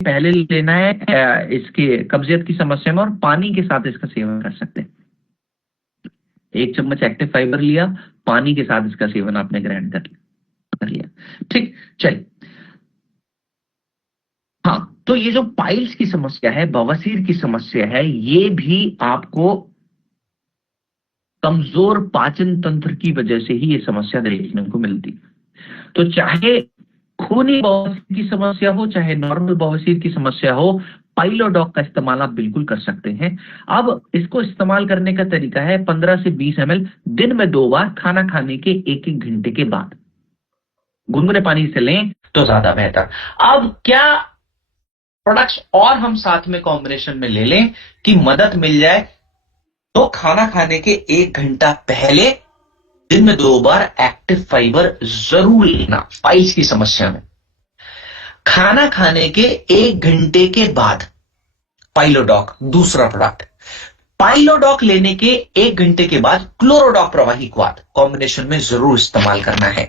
पहले लेना है इसके कब्जियत की समस्या में, और पानी के साथ इसका सेवन कर सकते हैं। 1 चम्मच एक्टिव फाइबर लिया, पानी के साथ इसका सेवन आपने ग्रहण कर लिया। ठीक, चलिए। हाँ, तो ये जो पाइल्स की समस्या है, बवासीर की समस्या है, ये भी आपको कमजोर पाचन तंत्र की वजह से ही ये समस्या देखने को मिलती है। तो चाहे खूनी बवासीर की समस्या हो, चाहे नॉर्मल बवासीर की समस्या हो, पाइलोडॉक का इस्तेमाल आप बिल्कुल कर सकते हैं। अब इसको इस्तेमाल करने का तरीका है 15 से 20 ml दिन में 2 बार, खाना खाने के 1-1 घंटे के बाद गुनगुने पानी से लें तो ज्यादा बेहतर। अब क्या प्रोडक्ट्स और हम साथ में कॉम्बिनेशन में ले लें कि मदद मिल जाए, तो खाना खाने के 1 घंटा पहले दिन में 2 बार एक्टिव फाइबर जरूर लेना पाइल्स की समस्या में। खाना खाने के 1 घंटे के बाद पाइलोडॉक, दूसरा प्रोडक्ट। पाइलोडॉक लेने के 1 घंटे के बाद क्लोरोडॉक प्रवाही क्वाथ कॉम्बिनेशन में जरूर इस्तेमाल करना है।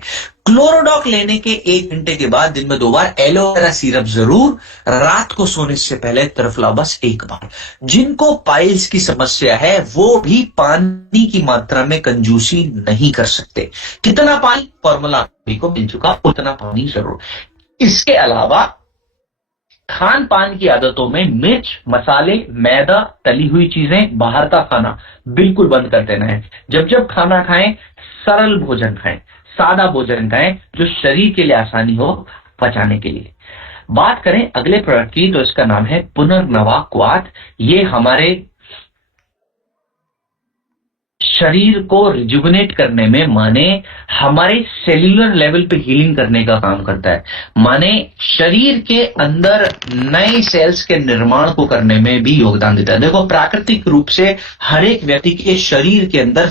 क्लोरोडॉक लेने के 1 घंटे के बाद दिन में 2 बार एलोवेरा सिरप जरूर, रात को सोने से पहले तरफलाबस 1 बार। जिनको पाइल्स की समस्या है वो भी पानी की मात्रा में कंजूसी नहीं कर सकते। कितना पानी, फॉर्मूला अभी को मिल चुका, उतना पानी जरूर। इसके अलावा खान पान की आदतों में मिर्च, मसाले, मैदा, तली हुई चीजें, बाहर का खाना बिल्कुल बंद कर देना है। जब जब खाना खाएं, सरल भोजन खाएं, सादा भोजन खाएं, जो शरीर के लिए आसानी हो पचाने के लिए। बात करें अगले प्रोडक्ट की, तो इसका नाम है पुनर्नवा क्वाथ। ये हमारे शरीर को रिजुविनेट करने में, माने हमारे सेल्यूलर लेवल पे हीलिंग करने का काम करता है, माने शरीर के अंदर नए सेल्स के निर्माण को करने में भी योगदान देता है। देखो, प्राकृतिक रूप से हर एक व्यक्ति के शरीर के अंदर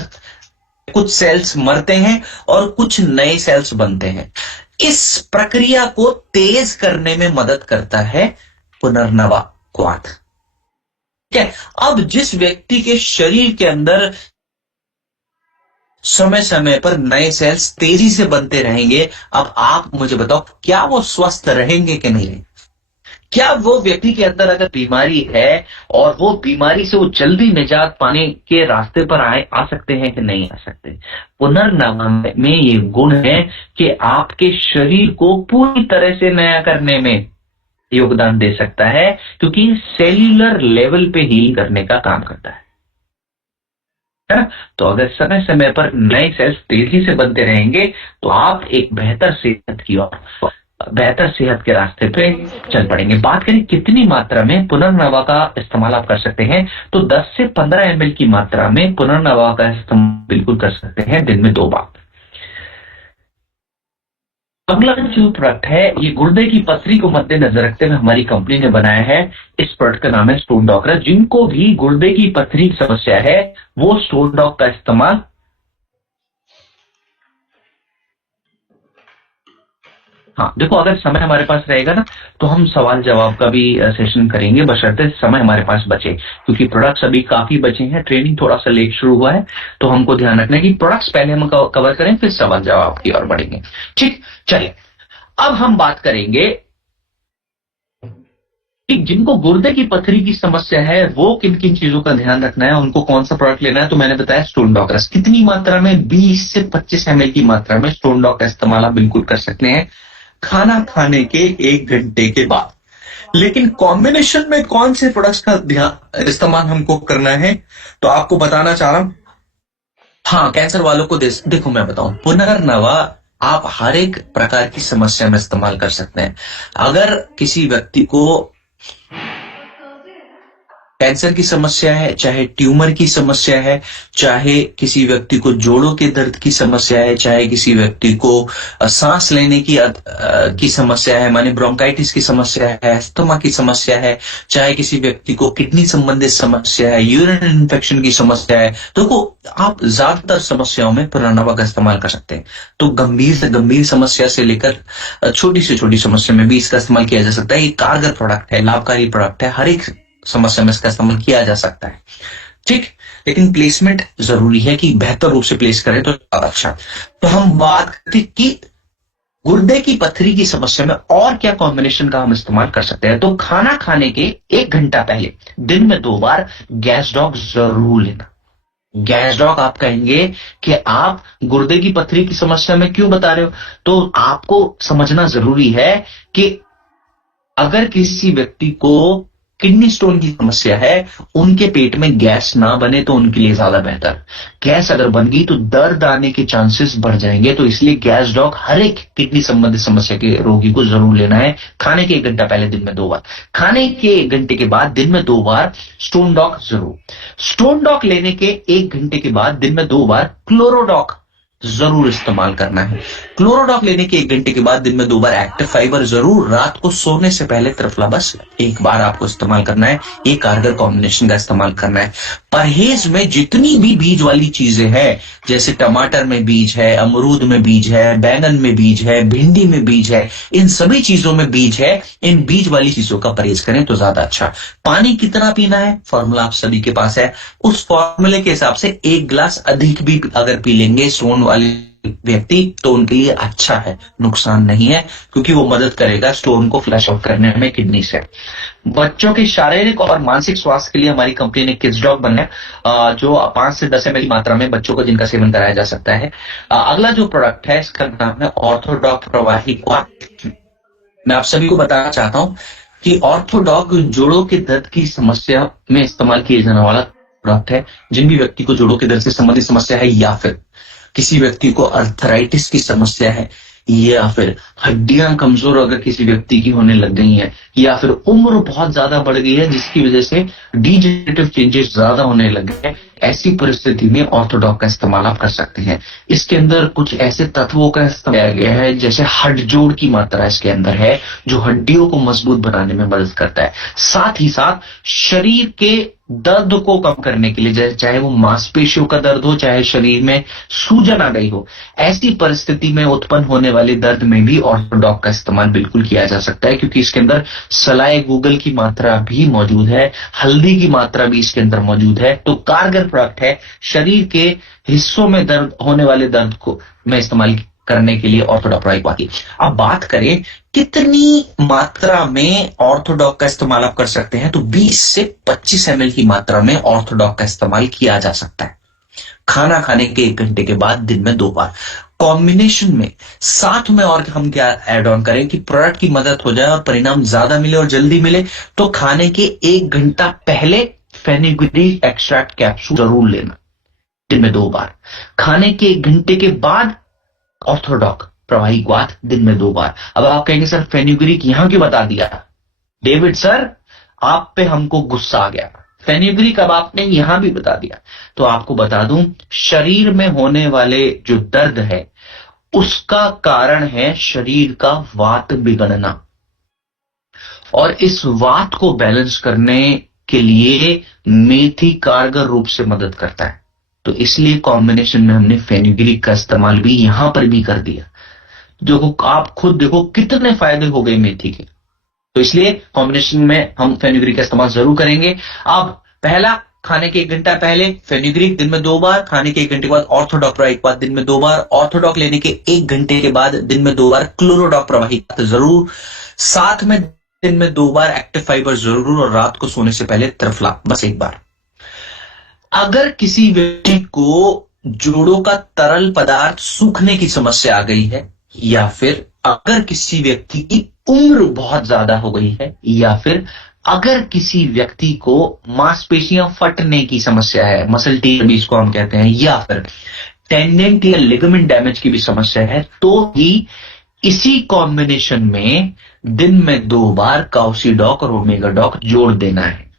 कुछ सेल्स मरते हैं और कुछ नए सेल्स बनते हैं। इस प्रक्रिया को तेज करने में मदद करता है पुनर्नवा क्वाथ। ठीक है, अब जिस व्यक्ति के शरीर के अंदर समय समय पर नए सेल्स तेजी से बनते रहेंगे, अब आप मुझे बताओ, क्या वो स्वस्थ रहेंगे कि नहीं रहेंगे? क्या वो व्यक्ति के अंदर अगर बीमारी है और वो बीमारी से वो जल्दी निजात पाने के रास्ते पर आ सकते हैं कि नहीं आ सकते? पुनर्नवा में ये गुण है कि आपके शरीर को पूरी तरह से नया करने में योगदान दे सकता है, क्योंकि सेल्यूलर लेवल पे हील करने का काम करता है। तो अगर समय समय पर नए सेल्स तेजी से बनते रहेंगे तो आप एक बेहतर सेहत की ओर, बेहतर सेहत के रास्ते पे चल पड़ेंगे। बात करें कितनी मात्रा में पुनर्नवा का इस्तेमाल आप कर सकते हैं, तो 10 से 15 ml की मात्रा में पुनर्नवा का इस्तेमाल बिल्कुल कर सकते हैं दिन में 2 बार। अगला जो प्रोडक्ट है, ये गुर्दे की पथरी को मद्देनजर रखते हुए हमारी कंपनी ने बनाया है। इस प्रोडक्ट का नाम है स्टोन डॉक। जिनको भी गुर्दे की पथरी की समस्या है वो स्टोन डॉक का इस्तेमाल हाँ, देखो, अगर समय हमारे पास रहेगा ना तो हम सवाल जवाब का भी सेशन करेंगे, बशर्ते समय हमारे पास बचे, क्योंकि प्रोडक्ट्स अभी काफी बचे हैं। ट्रेनिंग थोड़ा सा लेट शुरू हुआ है, तो हमको ध्यान रखना है कि प्रोडक्ट्स पहले हम कवर करें, फिर सवाल जवाब की ओर बढ़ेंगे। ठीक, चलिए। अब हम बात करेंगे कि जिनको गुर्दे की पथरी की समस्या है वो किन किन चीजों का ध्यान रखना है, उनको कौन सा प्रोडक्ट लेना है। तो मैंने बताया स्टोन डॉक। कितनी मात्रा में? 20 से 25 ml की मात्रा में स्टोन डॉक का इस्तेमाल आप बिल्कुल कर सकते हैं खाना खाने के 1 घंटे के बाद। लेकिन कॉम्बिनेशन में कौन से प्रोडक्ट्स का इस्तेमाल हमको करना है, तो आपको बताना चाह रहा हूं। हाँ, कैंसर वालों को देखो, मैं बताऊं, पुनर्नवा आप हर एक प्रकार की समस्या में इस्तेमाल कर सकते हैं। अगर किसी व्यक्ति को कैंसर की समस्या है, चाहे ट्यूमर की समस्या है, चाहे किसी व्यक्ति को जोड़ों के दर्द की समस्या है, चाहे किसी व्यक्ति को सांस लेने की समस्या है, माने ब्रोंकाइटिस की समस्या है, अस्थमा की समस्या है, चाहे किसी व्यक्ति को किडनी संबंधित समस्या है, यूरिन इन्फेक्शन की समस्या है, तो आप ज्यादातर समस्याओं में पुनर्नवा का इस्तेमाल कर सकते हैं। तो गंभीर से गंभीर समस्या से लेकर छोटी से छोटी समस्या में भी इसका इस्तेमाल किया जा सकता है। ये कारगर प्रोडक्ट है, लाभकारी प्रोडक्ट है, हर एक समस्या में इसका इस्तेमाल किया जा सकता है। ठीक, लेकिन प्लेसमेंट जरूरी है कि बेहतर रूप से प्लेस करें तो अच्छा। तो हम बात करते कि गुर्दे की पथरी की समस्या में और क्या कॉम्बिनेशन का हम इस्तेमाल कर सकते हैं? तो खाना खाने के 1 घंटा पहले दिन में 2 बार गैस डॉग जरूर लेना। गैस डॉग आप कहेंगे कि आप गुर्दे की पथरी की समस्या में क्यों बता रहे हो? तो आपको समझना जरूरी है कि अगर किसी व्यक्ति को किडनी स्टोन की समस्या है, उनके पेट में गैस ना बने तो उनके लिए ज्यादा बेहतर। गैस अगर बन गई तो दर्द आने के चांसेस बढ़ जाएंगे, तो इसलिए गैस डॉग हर एक किडनी संबंधित समस्या के रोगी को जरूर लेना है। खाने के 1 घंटा पहले दिन में 2 बार, खाने के 1 घंटे के बाद दिन में 2 बार स्टोन डॉग जरूर। स्टोन डॉग लेने के 1 घंटे के बाद दिन में 2 बार क्लोरोडॉक जरूर इस्तेमाल करना है। क्लोरोडॉक लेने के 1 घंटे के बाद दिन में 2 बार एक्टिव फाइबर जरूर। रात को सोने से पहले त्रिफला बस 1 बार आपको इस्तेमाल करना है। एक कारगर कॉम्बिनेशन का इस्तेमाल करना है। परहेज में जितनी भी बीज वाली चीजें हैं, जैसे टमाटर में बीज है, अमरूद में बीज है, बैंगन में बीज है, भिंडी में बीज है, इन सभी चीजों में बीज है। इन बीज वाली चीजों का परहेज करें तो ज्यादा अच्छा। पानी कितना पीना है, फॉर्मूला आप सभी के पास है। उस फॉर्मूले के हिसाब से 1 गिलास अधिक भी अगर पी लेंगे स्टोन वाले व्यक्ति तो उनके लिए अच्छा है, नुकसान नहीं है, क्योंकि वो मदद करेगा स्टोन को फ्लश आउट करने में किडनी से। बच्चों के शारीरिक और मानसिक स्वास्थ्य के लिए हमारी कंपनी ने किड्स डॉग बनाया, जो 5 से 10 ml की मात्रा में बच्चों को जिनका सेवन कराया जा सकता है। अगला जो प्रोडक्ट है इसका नाम है ऑर्थोडॉग प्रवाही क्वाथ। मैं आप सभी को बताना चाहता हूं कि ऑर्थोडॉग जोड़ों के दर्द की समस्या में इस्तेमाल किए जाने वाला प्रोडक्ट है। जिन भी व्यक्ति को जोड़ों के दर्द से संबंधित समस्या है, या फिर किसी व्यक्ति को अर्थराइटिस की समस्या है, या फिर हड्डियां कमजोर अगर किसी व्यक्ति की होने लग गई हैं, या फिर उम्र बहुत ज्यादा बढ़ गई है जिसकी वजह से डीजेनरेटिव चेंजेस ज्यादा होने लगे हैं, ऐसी परिस्थिति में ऑर्थोडॉग का इस्तेमाल आप कर सकते हैं। इसके अंदर कुछ ऐसे तत्वों का इस्तेमाल किया गया है, जैसे हड्डजोड़ की मात्रा इसके अंदर है, जो हड्डियों को मजबूत बनाने में मदद करता है। साथ ही साथ शरीर के दर्द को कम करने के लिए, चाहे वो मांसपेशियों का दर्द हो, चाहे शरीर में सूजन आ गई हो, ऐसी परिस्थिति में उत्पन्न होने वाले दर्द में भी ऑर्थोडॉग का इस्तेमाल बिल्कुल किया जा सकता है, क्योंकि इसके अंदर सलाए गूगल की मात्रा भी मौजूद है, हल्दी की मात्रा भी इसके अंदर मौजूद है। तो कारगर प्रोडक्ट है शरीर के हिस्सों में दर्द होने वाले दर्द को में इस्तेमाल करने के लिए ऑर्थोडॉग प्रवाही की। अब बात करें कितनी मात्रा में ऑर्थोडॉग का इस्तेमाल आप कर सकते हैं, तो 20 से 25 ml की मात्रा में ऑर्थोडॉग का इस्तेमाल किया जा सकता है। खाना खाने के 1 घंटे के बाद दिन में 2 बार। कॉम्बिनेशन में साथ में और हम क्या ऐड ऑन करें कि प्रोडक्ट की मदद हो जाए और परिणाम ज्यादा मिले और जल्दी मिले, तो खाने के 1 घंटा पहले फेनुग्रीक एक्सट्रैक्ट कैप्सूल जरूर लेना दिन में 2 बार। खाने के 1 घंटे के बाद ऑर्थोडॉग प्रवाही क्वाथ दिन में 2 बार। अब आप कहेंगे सर फेनुग्रीक यहां क्यों बता दिया डेविड सर, आप पे हमको गुस्सा आ गया, फेनुग्रीक अब आपने यहां भी बता दिया। तो आपको बता दूं, शरीर में होने वाले जो दर्द है उसका कारण है शरीर का वात बिगड़ना, और इस वात को बैलेंस करने के लिए मेथी कारगर रूप से मदद करता है। तो इसलिए कॉम्बिनेशन में हमने फेनुग्रीक का इस्तेमाल भी यहां पर भी कर दिया। देखो आप खुद देखो कितने फायदे हो गए मेथी के। तो इसलिए कॉम्बिनेशन में हम फेनुग्रीक का इस्तेमाल जरूर करेंगे। अब पहला, खाने के 1 घंटा पहले फेनुग्रीक दिन में 2 बार, खाने के 1 घंटे के बाद ऑर्थोडॉग प्रवाही क्वाथ दिन में 2 बार, ऑर्थोडॉग लेने के 1 घंटे के बाद दिन में 2 बार क्लोरोडॉग प्रवाही क्वाथ जरूर, साथ में दिन में 2 बार एक्टिव फाइबर जरूर, और रात को सोने से पहले त्रिफला बस 1 बार। अगर किसी व्यक्ति को जोड़ों का तरल पदार्थ सूखने की समस्या आ गई है, या फिर अगर किसी व्यक्ति की उम्र बहुत ज्यादा हो गई है, या फिर अगर किसी व्यक्ति को मांसपेशियां फटने की समस्या है, मसल टीयर भी इसको हम कहते हैं, या फिर टेंडेन या लिगामेंट डैमेज की भी समस्या है, तो ही इसी कॉम्बिनेशन में दिन में 2 बार काउसीडॉक और ओमेगाडॉक जोड़ देना है।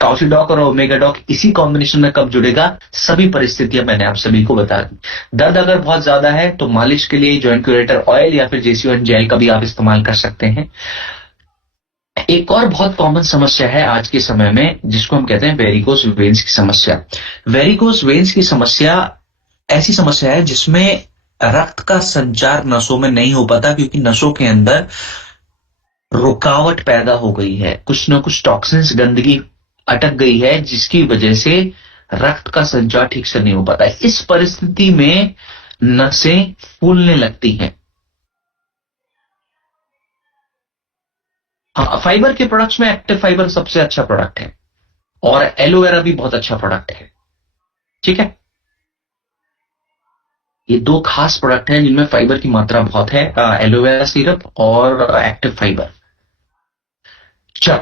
काउसीडॉक और ओमेगाडॉक इसी कॉम्बिनेशन में कब जुड़ेगा, सभी परिस्थितियां मैंने आप सभी को बता दी। दर्द अगर बहुत ज्यादा है तो मालिश के लिए जॉइंट क्यूरेटर ऑयल या फिर JC1 जेल का भी आप इस्तेमाल कर सकते हैं। एक और बहुत कॉमन समस्या है आज के समय में, जिसको हम कहते हैं वेरिकोस वेन्स की समस्या। वेरिकोस वेन्स की समस्या ऐसी समस्या है जिसमें रक्त का संचार नसों में नहीं हो पाता, क्योंकि नसों के अंदर रुकावट पैदा हो गई है, कुछ ना कुछ टॉक्सिन्स, गंदगी अटक गई है, जिसकी वजह से रक्त का संचार ठीक से नहीं हो पाता है। इस परिस्थिति में नसें फूलने लगती हैं, हाँ, फाइबर के प्रोडक्ट्स में एक्टिव फाइबर सबसे अच्छा प्रोडक्ट है और एलोवेरा भी बहुत अच्छा प्रोडक्ट है। ठीक है, ये दो खास प्रोडक्ट हैं जिनमें फाइबर की मात्रा बहुत है, एलोवेरा सिरप और एक्टिव फाइबर। चल,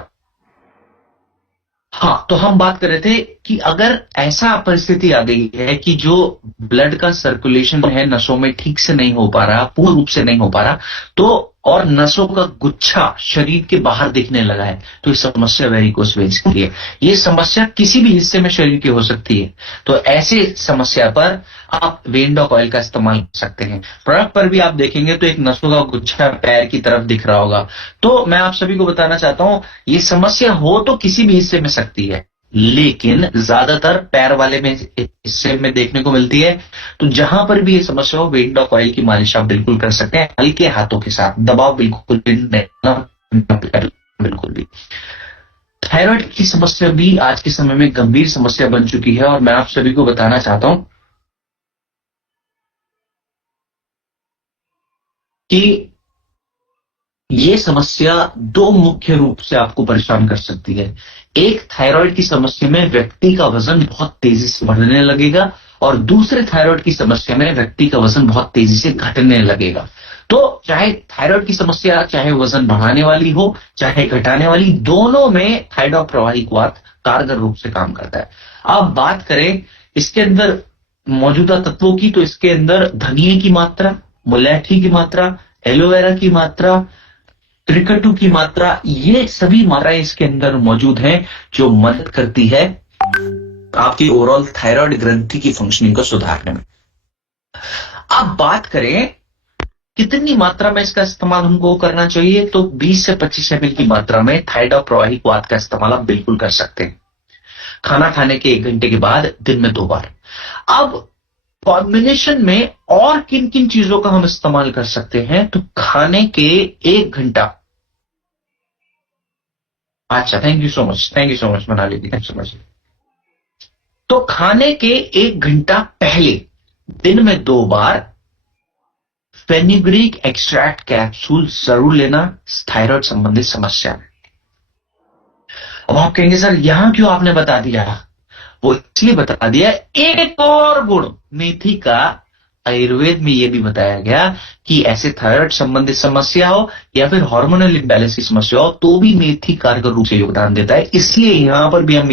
हाँ, तो हम बात कर रहे थे कि अगर ऐसा परिस्थिति आ गई है कि जो ब्लड का सर्कुलेशन है नसों में ठीक से नहीं हो पा रहा, पूर्ण रूप से नहीं हो पा रहा, तो और नसों का गुच्छा शरीर के बाहर दिखने लगा है, तो ये समस्या वेरिकोस वेन्स की है। ये समस्या किसी भी हिस्से में शरीर की हो सकती है। तो ऐसे समस्या पर आप वेन डॉक ऑयल का इस्तेमाल कर सकते हैं। प्रोडक्ट पर भी आप देखेंगे तो एक नसों का गुच्छा पैर की तरफ दिख रहा होगा। तो मैं आप सभी को बताना चाहता हूं, ये समस्या हो तो किसी भी हिस्से में सकती है, लेकिन ज्यादातर पैर वाले में हिस्से में देखने को मिलती है। तो जहां पर भी ये समस्या हो, वेन डॉक ऑयल की मालिश आप बिल्कुल कर सकते हैं, हल्के हाथों के साथ, दबाव बिल्कुल भी नहीं, बिल्कुल भी। थायराइड की समस्या भी आज के समय में गंभीर समस्या बन चुकी है और मैं आप सभी को बताना चाहता हूं कि ये समस्या दो मुख्य रूप से आपको परेशान कर सकती है। एक, थायराइड की समस्या में व्यक्ति का वजन बहुत तेजी से बढ़ने लगेगा और दूसरे, थायराइड की समस्या में व्यक्ति का वजन बहुत तेजी से घटने लगेगा। तो चाहे थायराइड की समस्या चाहे वजन बढ़ाने वाली हो चाहे घटाने वाली, दोनों में थायरॉइड प्रवाहिक वात कारगर रूप से काम करता है। अब बात करें इसके अंदर मौजूदा तत्वों की, तो इसके अंदर धनिये की मात्रा, मुलैठी की मात्रा, एलोवेरा की मात्रा, त्रिकटु की मात्रा, ये सभी मात्राएं इसके अंदर मौजूद हैं जो मदद करती है आपकी ओवरऑल थायराइड ग्रंथि की फंक्शनिंग को सुधारने में। अब बात करें कितनी मात्रा में इसका इस्तेमाल हमको करना चाहिए, तो 20 से 25 ml की मात्रा में थायरॉइड प्रवाहिक वात का इस्तेमाल आप बिल्कुल कर सकते हैं, खाना खाने के 1 घंटे के बाद दिन में 2 बार। अब कॉम्बिनेशन में और किन किन चीजों का हम इस्तेमाल कर सकते हैं, तो खाने के 1 घंटा, अच्छा, thank you so much Manali ji, thank you so much. तो खाने के 1 घंटा पहले दिन में 2 बार फेनुग्रीक एक्सट्रैक्ट कैप्सूल जरूर लेना थायराइड संबंधित समस्या में। अब आप कहेंगे सर यहां क्यों आपने बता दिया, वो इसलिए बता दिया, एक और गुण मेथी का आयुर्वेद में यह भी बताया गया कि ऐसे थायराइड संबंधित समस्या हो या फिर हार्मोनल इम्बैलेंस की समस्या हो तो भी मेथी कारगर रूप से योगदान देता है। इसलिए यहां पर भी हम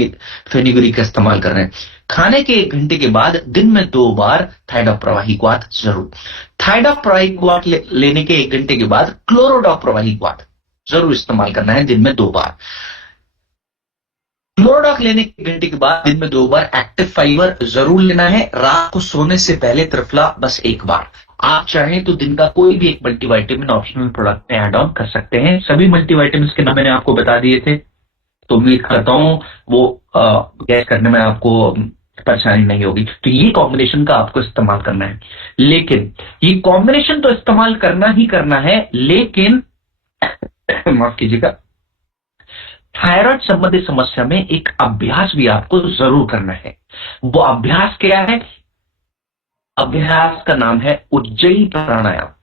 फेनुग्रीक का इस्तेमाल कर रहे हैं। खाने के 1 घंटे के बाद दिन में 2 बार थायरॉइड प्रवाहिक वात जरूर। थायरॉइड प्रवाहिक वात लेने के 1 घंटे के बाद क्लोरोडॉक प्रवाहिक वात जरूर इस्तेमाल करना है दिन में 2 बार। क्लोरोडॉक लेने के 1 घंटे के बाद दिन में 2 बार एक्टिव फाइबर जरूर लेना है। रात को सोने से पहले त्रिफला बस 1 बार। आप चाहें तो दिन का कोई भी एक मल्टीविटामिन ऑप्शनल प्रोडक्ट में ऐड ऑन कर सकते हैं। सभी मल्टीविटामिन के नाम मैंने आपको बता दिए थे, तो उम्मीद करता हूं वो गैस करने में आपको परेशानी नहीं होगी। तो ये कॉम्बिनेशन का आपको इस्तेमाल करना है, लेकिन ये कॉम्बिनेशन तो इस्तेमाल करना ही करना है, लेकिन माफ कीजिएगा, थायराइड संबंधित समस्या में एक अभ्यास भी आपको जरूर करना है। वो अभ्यास क्या है? अभ्यास का नाम है उज्जयी प्राणायाम।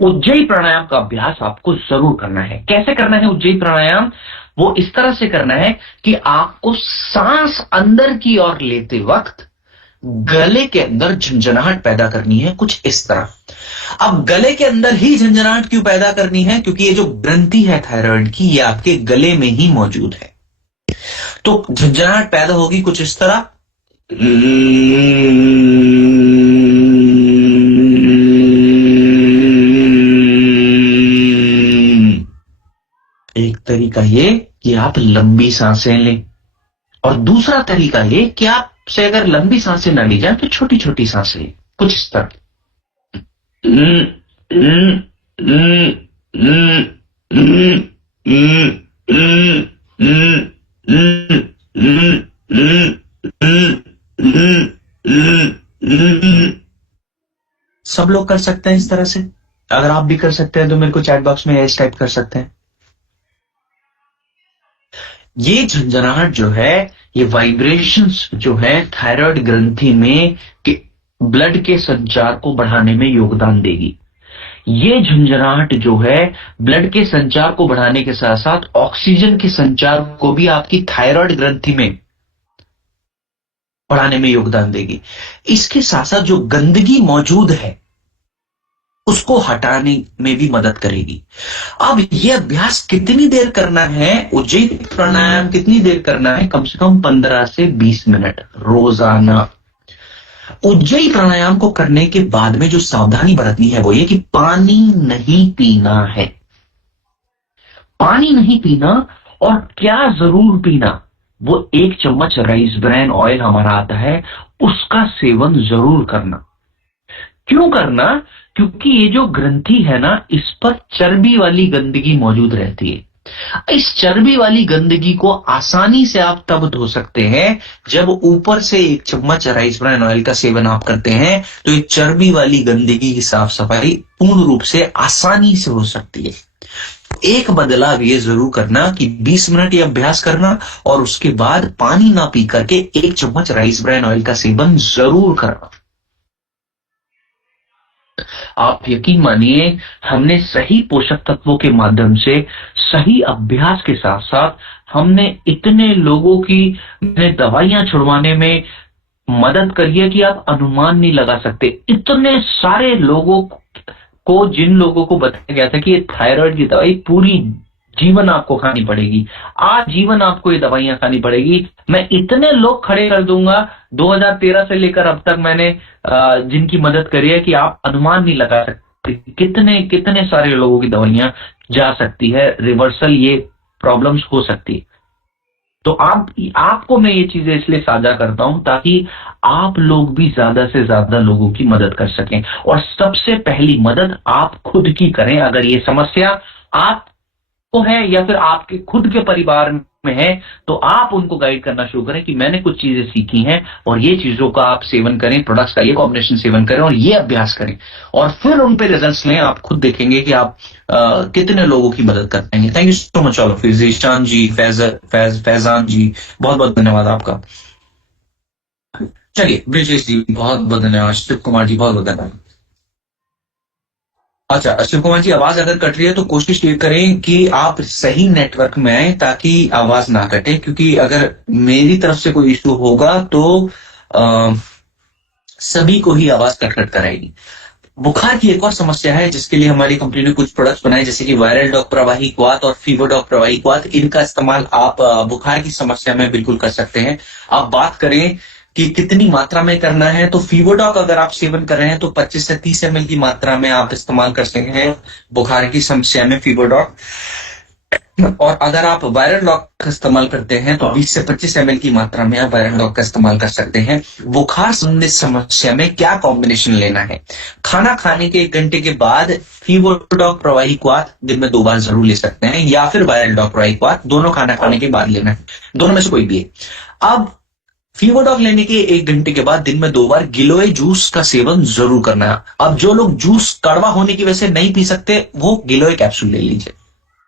उज्जयी प्राणायाम का अभ्यास आपको जरूर करना है। कैसे करना है उज्जयी प्राणायाम? वो इस तरह से करना है कि आपको सांस अंदर की ओर लेते वक्त गले के अंदर झंझनाहट पैदा करनी है, कुछ इस तरह। अब गले के अंदर ही झंझनाहट क्यों पैदा करनी है? क्योंकि ये जो ग्रंथि है थायराइड की, ये आपके गले में ही मौजूद है। तो झंझनाहट पैदा होगी कुछ इस तरह, एक तरीका ये कि आप लंबी सांसें लें, और दूसरा तरीका ये कि आपसे अगर लंबी सांसें ना ली जाए तो छोटी छोटी सांसें लें, कुछ इस तरह। सब लोग कर सकते हैं इस तरह से। अगर आप भी कर सकते हैं तो मेरे को चैट बॉक्स में एस टाइप कर सकते हैं। ये झंझनाहट जो है, ये वाइब्रेशंस जो है थायराइड ग्रंथि में कि ब्लड के संचार को बढ़ाने में योगदान देगी। ये झंझनाहट जो है ब्लड के संचार को बढ़ाने के साथ साथ ऑक्सीजन के संचार को भी आपकी थायराइड ग्रंथि में बढ़ाने में योगदान देगी। इसके साथ साथ जो गंदगी मौजूद है उसको हटाने में भी मदद करेगी। अब यह अभ्यास कितनी देर करना है, उज्जयी प्राणायाम कितनी देर करना है? कम से कम 15 से 20 मिनट रोजाना। उज्जयी प्राणायाम को करने के बाद में जो सावधानी बरतनी है वो ये कि पानी नहीं पीना है। पानी नहीं पीना, और क्या जरूर पीना, वो 1 चम्मच राइस ब्रान ऑयल हमारा आता है, उसका सेवन जरूर करना। क्यों करना? क्योंकि ये जो ग्रंथि है ना, इस पर चर्बी वाली गंदगी मौजूद रहती है। इस चर्बी वाली गंदगी को आसानी से आप तब धो सकते हैं जब ऊपर से 1 चम्मच राइस ब्रान ऑयल का सेवन आप करते हैं, तो ये चर्बी वाली गंदगी की साफ सफाई पूर्ण रूप से आसानी से हो सकती है। एक बदलाव ये जरूर करना कि 20 मिनट ये अभ्यास करना और उसके बाद पानी ना पी करके 1 चम्मच राइस ब्रान ऑयल का सेवन जरूर करना। आप यकीन मानिए, हमने सही पोषक तत्वों के माध्यम से सही अभ्यास के साथ साथ हमने इतने लोगों की दवाइयां छुड़वाने में मदद करी है कि आप अनुमान नहीं लगा सकते। इतने सारे लोगों को, जिन लोगों को बताया गया था कि ये थायराइड की दवाई पूरी जीवन आपको खानी पड़ेगी, आज जीवन आपको ये दवाइयां खानी पड़ेगी, मैं इतने लोग खड़े कर दूंगा 2013 से लेकर अब तक मैंने जिनकी मदद करी है कि आप अनुमान नहीं लगा सकते कितने कितने सारे लोगों की दवाइयां जा सकती है, रिवर्सल ये प्रॉब्लम्स हो सकती है। तो आपको मैं ये चीजें इसलिए साझा करता हूं ताकि आप लोग भी ज्यादा से ज्यादा लोगों की मदद कर सकें, और सबसे पहली मदद आप खुद की करें। अगर ये समस्या आपको है या फिर आपके खुद के परिवार में है, तो आप उनको गाइड करना शुरू करें कि मैंने कुछ चीजें सीखी हैं और ये चीजों का आप सेवन करें, प्रोडक्ट्स का ये कॉम्बिनेशन सेवन करें और ये अभ्यास करें, और फिर उन पे रिजल्ट्स लें। आप खुद देखेंगे कि आप कितने लोगों की मदद कर पाएंगे। Thank you so much all of you. Zeeshan ji, Faizan ji, बहुत बहुत धन्यवाद आपका। चलिए ब्रिजेश जी, बहुत बहुत धन्यवाद। शिव कुमार जी, बहुत बहुत धन्यवाद। अच्छा, शिव कुमार जी, आवाज अगर कट रही है तो कोशिश ये करें कि आप सही नेटवर्क में आए ताकि आवाज ना कटे, क्योंकि अगर मेरी तरफ से कोई इशू होगा तो सभी को ही आवाज कट कराएगी। बुखार की एक और समस्या है जिसके लिए हमारी कंपनी ने कुछ प्रोडक्ट्स बनाए, जैसे कि वायरल डॉग प्रवाही क्वाथ और फीवर डॉग प्रवाही क्वाथ। इनका इस्तेमाल आप बुखार की समस्या में बिल्कुल कर सकते हैं। आप बात करें कि कितनी मात्रा में करना है, तो फीवर डॉग अगर आप सेवन कर रहे हैं तो 25 से 30 ml की मात्रा में आप इस्तेमाल कर सकते हैं बुखार की समस्या में फीवर डॉग। और अगर आप वायरल डॉग का इस्तेमाल करते हैं तो 20 से 25 ml की मात्रा में आप वायरल डॉग का इस्तेमाल कर सकते हैं। बुखार संबंधित समस्या में क्या कॉम्बिनेशन लेना है? खाना खाने के 1 घंटे के बाद फीवर डॉग प्रवाही क्वाथ दिन में 2 बार जरूर ले सकते हैं, या फिर वायरल डॉग प्रवाही क्वाथ, दोनों खाना खाने के बाद लेना है, दोनों में से कोई भी है। अब फीवर डॉग लेने के 1 घंटे के बाद दिन में 2 बार गिलोय जूस का सेवन जरूर करना है। अब जो लोग जूस कड़वा होने की वजह से नहीं पी सकते, वो गिलोय कैप्सूल ले लीजिए।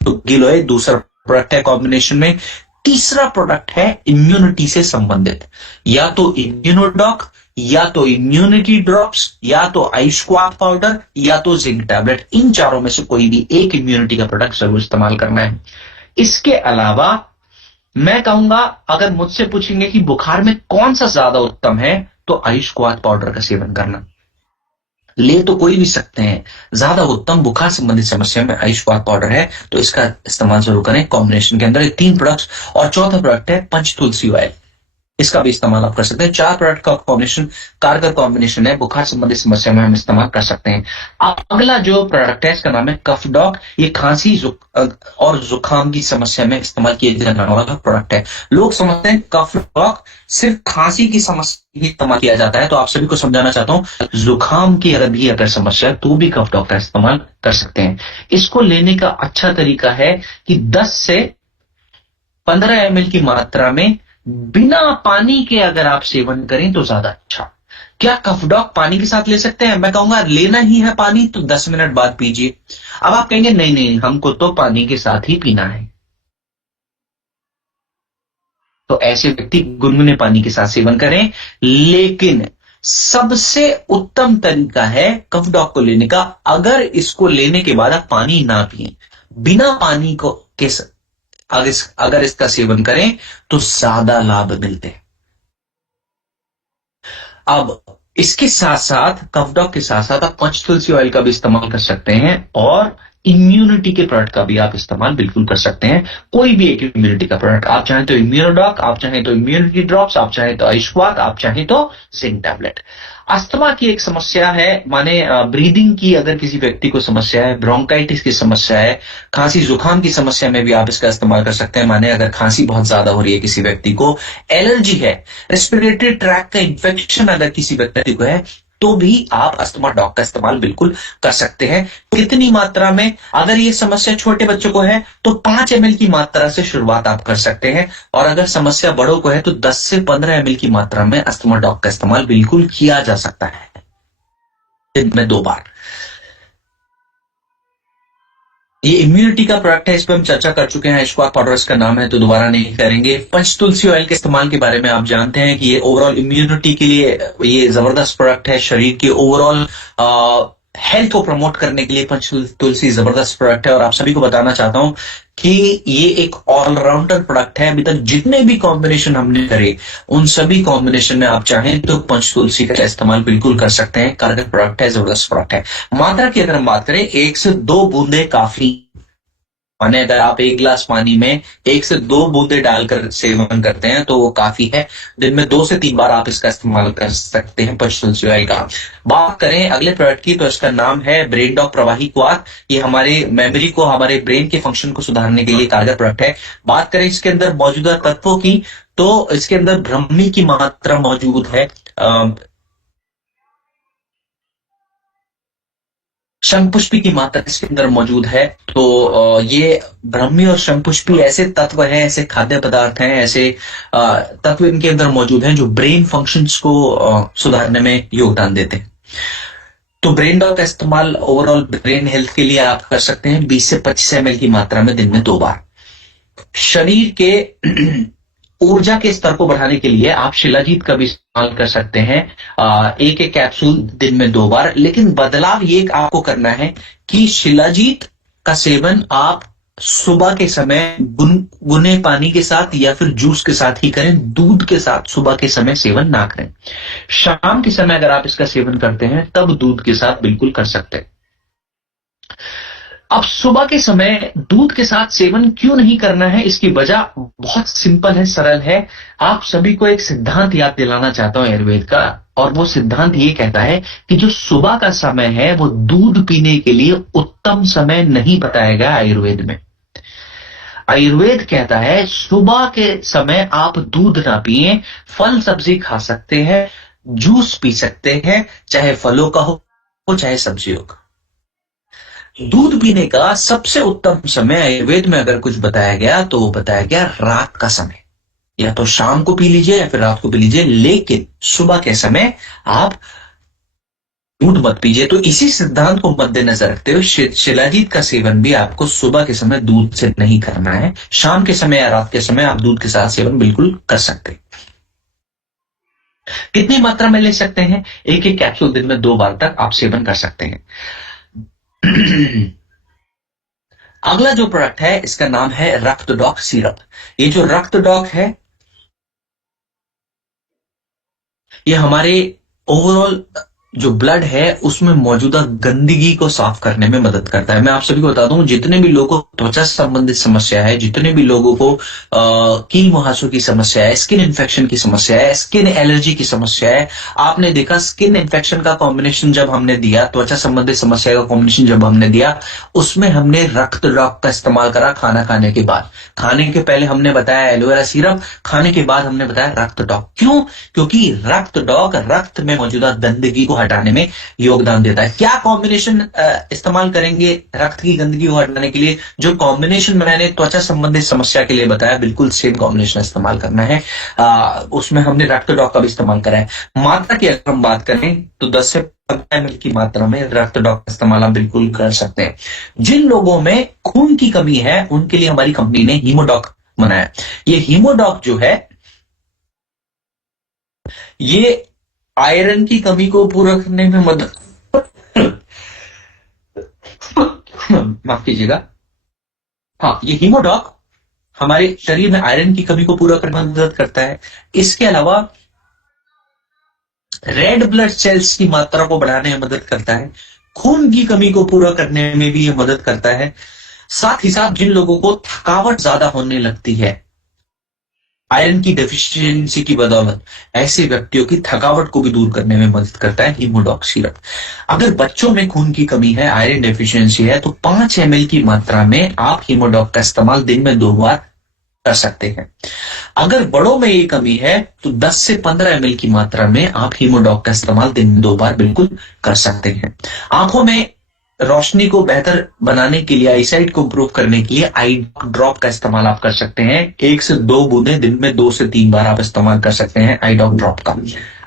तो गिलोय दूसरा प्रोडक्ट है कॉम्बिनेशन में। तीसरा प्रोडक्ट है इम्यूनिटी से संबंधित, या तो इम्यूनोडॉक, या तो इम्यूनिटी ड्रॉप्स, या तो आइसक्वाथ पाउडर, या तो जिंक टैबलेट। इन चारों में से कोई भी एक इम्यूनिटी का प्रोडक्ट जरूर इस्तेमाल करना है। इसके अलावा मैं कहूंगा, अगर मुझसे पूछेंगे कि बुखार में कौन सा ज्यादा उत्तम है, तो आइसक्वाथ पाउडर का सेवन करना। ले तो कोई भी सकते हैं, ज्यादा उत्तम बुखार संबंधित समस्या में आइसक्वाथ पाउडर है, तो इसका इस्तेमाल जरूर करें कॉम्बिनेशन के अंदर। 3 प्रोडक्ट्स, और चौथा प्रोडक्ट है पंचतुलसी ऑयल, इसका भी इस्तेमाल आप कर सकते हैं। 4 प्रोडक्ट का कॉम्बिनेशन कारगर कॉम्बिनेशन है, बुखार संबंधित समस्या में हम इस्तेमाल कर सकते हैं। अगला जो प्रोडक्ट है इसका नाम है कफ डॉग। ये खांसी और जुकाम की समस्या में इस्तेमाल किया जाने वाला प्रोडक्ट है। लोग समझते हैं कफ डॉग सिर्फ खांसी की समस्या में इस्तेमाल किया जाता है, तो आप सभी को समझाना चाहता हूं, जुकाम की अगर समस्या है तो भी कफ डॉग का इस्तेमाल कर सकते हैं। इसको लेने का अच्छा तरीका है कि 10 से 15 ml की मात्रा में बिना पानी के अगर आप सेवन करें तो ज्यादा अच्छा। क्या कफ डॉग पानी के साथ ले सकते हैं? मैं कहूंगा लेना ही है पानी तो 10 मिनट बाद पीजिए। अब आप कहेंगे नहीं नहीं, हमको तो पानी के साथ ही पीना है, तो ऐसे व्यक्ति गुनगुने पानी के साथ सेवन करें। लेकिन सबसे उत्तम तरीका है कफ डॉग को लेने का, अगर इसको लेने के बाद आप पानी ना पिए, बिना पानी को के अगर इसका सेवन करें तो ज्यादा लाभ मिलते हैं। अब इसके साथ साथ कफ डॉग के साथ साथ आप पंचतुलसी ऑयल का भी इस्तेमाल कर सकते हैं और इम्यूनिटी के प्रोडक्ट का भी आप इस्तेमाल बिल्कुल कर सकते हैं। कोई भी एक इम्यूनिटी का प्रोडक्ट, आप चाहें तो इम्यूनोडॉक, आप चाहें तो इम्यूनिटी ड्रॉप्स, आप चाहें तो आयुष्वाद, आप चाहें तो जिंक टैबलेट। अस्थमा की एक समस्या है, माने ब्रीदिंग की अगर किसी व्यक्ति को समस्या है, ब्रोंकाइटिस की समस्या है, खांसी जुकाम की समस्या में भी आप इसका इस्तेमाल कर सकते हैं। माने अगर खांसी बहुत ज्यादा हो रही है किसी व्यक्ति को, एलर्जी है, रेस्पिरेटरी ट्रैक्ट का इन्फेक्शन अगर किसी व्यक्ति को है, तो भी आप अस्थमा डॉग का इस्तेमाल बिल्कुल कर सकते हैं। कितनी मात्रा में? अगर ये समस्या छोटे बच्चों को है तो 5 ml की मात्रा से शुरुआत आप कर सकते हैं, और अगर समस्या बड़ों को है तो 10 से 15 ml की मात्रा में अस्थमा डॉग का इस्तेमाल बिल्कुल किया जा सकता है, दिन में 2 बार। ये इम्यूनिटी का प्रोडक्ट है, इस पर हम चर्चा कर चुके हैं, आयुष्वाद पाउडर इसका नाम है, तो दोबारा नहीं करेंगे। पंचतुलसी ऑयल के इस्तेमाल के बारे में आप जानते हैं कि ये ओवरऑल इम्यूनिटी के लिए ये जबरदस्त प्रोडक्ट है, शरीर के ओवरऑल हेल्थ को प्रमोट करने के लिए पंचतुलसी जबरदस्त प्रोडक्ट है। और आप सभी को बताना चाहता हूं कि ये एक ऑलराउंडर प्रोडक्ट है। अभी तक जितने भी कॉम्बिनेशन हमने करे, उन सभी कॉम्बिनेशन में आप चाहें तो पंचतुलसी का इस्तेमाल बिल्कुल कर सकते हैं। कारगर प्रोडक्ट है, जबरदस्त प्रोडक्ट है। मात्रा की अगर हम बात करें, 1 से 2 बूंदे काफी, माने अगर आप 1 गिलास पानी में 1 से 2 बूंदे डालकर सेवन करते हैं तो वो काफी है। दिन में 2 से 3 बार आप इसका इस्तेमाल कर सकते हैं पंचतुलसी ऑयल का। बात करें अगले प्रोडक्ट की, तो इसका नाम है ब्रेन डॉग प्रवाही क्वाथ। ये हमारे मेमोरी को, हमारे ब्रेन के फंक्शन को सुधारने के लिए कारगर प्रोडक्ट है। बात करें इसके अंदर मौजूदा तत्वों की, तो इसके अंदर ब्रह्मी की मात्रा मौजूद है, शंखपुष्पी की मात्रा इसके अंदर मौजूद है। तो ये ब्रह्मी और शंखपुष्पी ऐसे तत्व हैं, ऐसे खाद्य पदार्थ हैं, ऐसे तत्व इनके अंदर मौजूद हैं जो ब्रेन फंक्शंस को सुधारने में योगदान देते हैं। तो ब्रेन डॉग का इस्तेमाल ओवरऑल ब्रेन हेल्थ के लिए आप कर सकते हैं 20 से 25 ml की मात्रा में दिन में 2 बार। शरीर के ऊर्जा के स्तर को बढ़ाने के लिए आप शिलाजीत का भी इस्तेमाल कर सकते हैं, एक कैप्सूल दिन में 2 बार। लेकिन बदलाव ये आपको करना है कि शिलाजीत का सेवन आप सुबह के समय गुने पानी के साथ या फिर जूस के साथ ही करें, दूध के साथ सुबह के समय सेवन ना करें। शाम के समय अगर आप इसका सेवन करते हैं तब दूध के साथ बिल्कुल कर सकते हैं। अब सुबह के समय दूध के साथ सेवन क्यों नहीं करना है, इसकी वजह बहुत सिंपल है, सरल है। आप सभी को एक सिद्धांत याद दिलाना चाहता हूं आयुर्वेद का, और वो सिद्धांत ये कहता है कि जो सुबह का समय है वो दूध पीने के लिए उत्तम समय नहीं बताया गया आयुर्वेद में। आयुर्वेद कहता है सुबह के समय आप दूध ना पिए, फल सब्जी खा सकते हैं, जूस पी सकते हैं, चाहे फलों का हो चाहे सब्जियों का। दूध पीने का सबसे उत्तम समय आयुर्वेद में अगर कुछ बताया गया तो वो बताया गया रात का समय। या तो शाम को पी लीजिए या फिर रात को पी लीजिए, लेकिन सुबह के समय आप दूध मत पीजिए। तो इसी सिद्धांत को मद्देनजर रखते हुए शिलाजीत का सेवन भी आपको सुबह के समय दूध से नहीं करना है। शाम के समय या रात के समय आप दूध के साथ सेवन बिल्कुल कर सकते हैं। कितनी मात्रा में ले सकते हैं? 1 कैप्सूल दिन में 2 बार तक आप सेवन कर सकते हैं। अगला जो प्रोडक्ट है इसका नाम है रक्त डॉग सिरप। ये जो रक्त डॉग है ये हमारे ओवरऑल जो ब्लड है उसमें मौजूदा गंदगी को साफ करने में मदद करता है। मैं आप सभी को बता दूं, जितने भी लोगों को त्वचा संबंधित समस्या है, जितने भी लोगों को कील मुहासों की समस्या है, स्किन इन्फेक्शन की समस्या है, स्किन एलर्जी की समस्या है, आपने देखा स्किन इन्फेक्शन का कॉम्बिनेशन जब हमने दिया, त्वचा संबंधित समस्या का कॉम्बिनेशन जब हमने दिया, उसमें हमने रक्त डॉग का इस्तेमाल करा खाना खाने के बाद। खाने के पहले हमने बताया एलोवेरा सिरप, खाने के बाद हमने बताया रक्त डॉग। क्यों? क्योंकि रक्त डॉग रक्त में मौजूदा गंदगी को हटाने में योगदान देता है। क्या कॉम्बिनेशन इस्तेमाल करेंगे रक्त की गंदगी को हटाने के लिए? जो कॉम्बिनेशन मैंने त्वचा संबंधित समस्या के लिए बताया, बिल्कुल सेम कॉम्बिनेशन इस्तेमाल करना है। उसमें हमने रक्त डॉग का भी इस्तेमाल करा है। मात्रा की अगर हम बात करें तो 10 से 15 ml की मात्रा में रक्त डॉग का इस्तेमाल आप बिल्कुल कर सकते हैं। जिन लोगों में खून की कमी है उनके लिए हमारी कंपनी ने हीमोडॉक बनाया। ये हीमोडॉक जो है ये आयरन की कमी को पूरा करने में मदद माफ कीजिएगा। हाँ, ये हीमोडॉक हमारे शरीर में आयरन की कमी को पूरा करने में मदद करता है। इसके अलावा रेड ब्लड सेल्स की मात्रा को बढ़ाने में मदद करता है। खून की कमी को पूरा करने में भी ये मदद करता है। साथ ही साथ जिन लोगों को थकावट ज्यादा होने लगती है आयरन की डेफिशिएंसी की बदौलत, ऐसे व्यक्तियों की थकावट को भी दूर करने में मदद करता है हीमोडॉक सिरप। अगर बच्चों में खून की कमी है, आयरन डेफिशिएंसी है, तो 5 ml की मात्रा में आप हीमोडॉक का इस्तेमाल दिन में 2 बार कर सकते हैं। अगर बड़ों में ये कमी है तो 10 से 15 ml की मात्रा में आप हीमोडॉक का इस्तेमाल दिन में 2 बार बिल्कुल कर सकते हैं। आंखों में रोशनी को बेहतर बनाने के लिए, आईसाइट को इंप्रूव करने के लिए आई ड्रॉप का इस्तेमाल आप कर सकते हैं। 1 से 2 बूंदे दिन में 2 से 3 बार आप इस्तेमाल कर सकते हैं आई ड्रॉप का।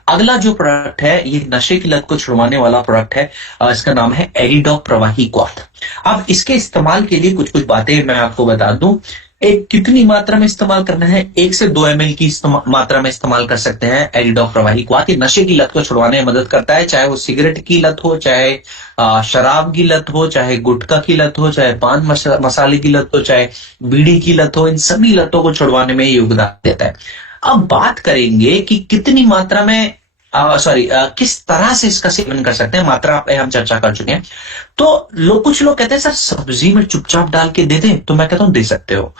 अगला जो प्रोडक्ट है ये नशे की लत को छुड़वाने वाला प्रोडक्ट है। इसका नाम है एडिडॉक प्रवाही क्वाथ। अब इसके इस्तेमाल के लिए कुछ कुछ बातें मैं आपको बता दूं। एक कितनी मात्रा में इस्तेमाल करना है? 1 से 2 ml की मात्रा में इस्तेमाल कर सकते हैं एडिडॉक प्रवाही क्वाथ। ये नशे की लत को छुड़वाने में मदद करता है, चाहे वो सिगरेट की लत हो, चाहे शराब की लत हो, चाहे गुटखा की लत हो, चाहे पान मसाले की लत हो, चाहे बीड़ी की लत हो। इन सभी लतों को छुड़वाने में योगदान देता है। अब बात करेंगे कि कितनी मात्रा में किस तरह से इसका सेवन कर सकते हैं, मात्रा पे हम चर्चा कर चुके हैं। तो कुछ लोग कहते हैं सर सब्जी में चुपचाप डाल के दे दें, तो मैं कहता हूं दे सकते हो।